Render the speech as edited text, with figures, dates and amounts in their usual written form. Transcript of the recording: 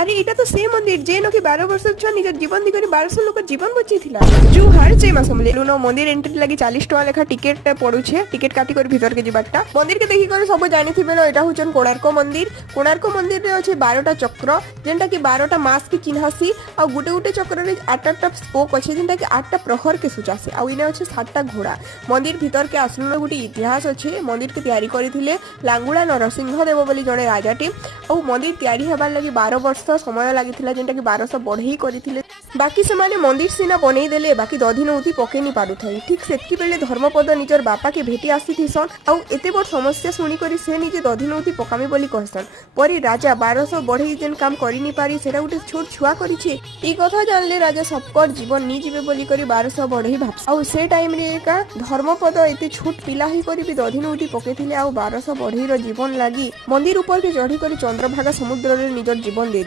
আরে এটা তো সেই মন্দির যে নাকি 12 ବର୍ଷ ଛୁଆ ନିଜର ଜୀବନ ଦିଗରେ 1200 ଲୋକ ଜୀବନ ବଞ୍ଚେଇଥିଲା ଜୁହାର ଜୟ ମା ସମଲେଇ ଲୁନ ମନ୍ଦିର ଏଣ୍ଟ୍ରି ଲାଗି 40 ଟଙ୍କା ଲେଖା ଟିକେଟ ପଡୁଛେ ଟିକେଟ କାଟି କରି ଭିତରକେ ଯିବାଟା ମନ୍ଦିର କେ ଦେଖି କରି ସବୁ ଜାଣିଥିବେ ଏଟା ହଉଛନ୍ କୋଣାର୍କ ମନ୍ଦିରରେ ଅଛି 12ଟା ଚକ୍ର ଯେନ୍ଟା କି 12ଟା ମାସ କି ଚିହ୍ନାସି ଆଉ ଗୋଟେ ଚକ୍ରରେ 8ଟା ସ୍ପୋକ ଅଛି ଯେନ୍ଟା କି 8ଟା ପ୍ରହର କେ ସୁଚାସି ଆଉ ଇନେ ଅଛି 7ଟା ଘୋड़ा ମନ୍ଦିର ଭିତର କେ ଆସିଲୁନ ଗୋଟେ ଇତିହାସ ଅଛି ମନ୍ଦିର କେ ତିଆରି କରିଥିଲେ ଲାଙ୍ଗୁଳା ନରସିଂହ ଦେବ ବୋଲି ଜଣେ ରାଜାଟି ଆଉ ମନ୍ଦିର ତିଆରି ହେବାର ଲାଗି 12 ବର୍ଷ ସମୟ ଲାଗିଥିଲା ଯେନ୍ଟା କି 1200 ବଢେଇ କରିଥିଲେ ବାକି ସେମାନେ ମନ୍ଦିର ସିନା ବନେଇ ଦେଲେ ବାକି ଦଧିନଉତି ପକେଇ ନି ପାରୁଥାଇ ଠିକ ସେତିକି ବେଳେ ଧର୍ମପଦ ନିଜର ବାପାକେ ଭେଟି ଆସିଥିସନ୍ ଆଉ ଏତେ ବଡ଼ ସମସ୍ୟା ଶୁଣି କରି ସେ ନିଜେ ଦଧିନଉତି ପକାମି ବୋଲି କହିସନ୍ ପରି ରାଜା 1200 ବଢେଇ ଯେନ୍ କାମ କରି ନି ପାରି ସେଟା ଗୋଟେ ଛୋଟ ଛୁଆ କରିଛେ এই কথা জানলে রাজা সবকর জীবন নি যাবে বলি করে 1200 বঢ়েই ভাবস ଆଉ ସେ ଟାଇମ ରେ ଏକା ଧର୍ମପଦ ଏତେ ଛୋଟ ପିଲା ହିଁ କରି ବି ଦଧିନଉତି ପକେଇଥିଲେ ଆଉ 1200 ବଢେଇର ଜୀବନ ଲାଗି ମନ୍ଦିର ଉପରକେ ଚଢି କରି ଚନ୍ଦ୍ରଭାଗା ସମୁଦ୍ରରେ ନିଜର ଜୀବନ ଦେଇ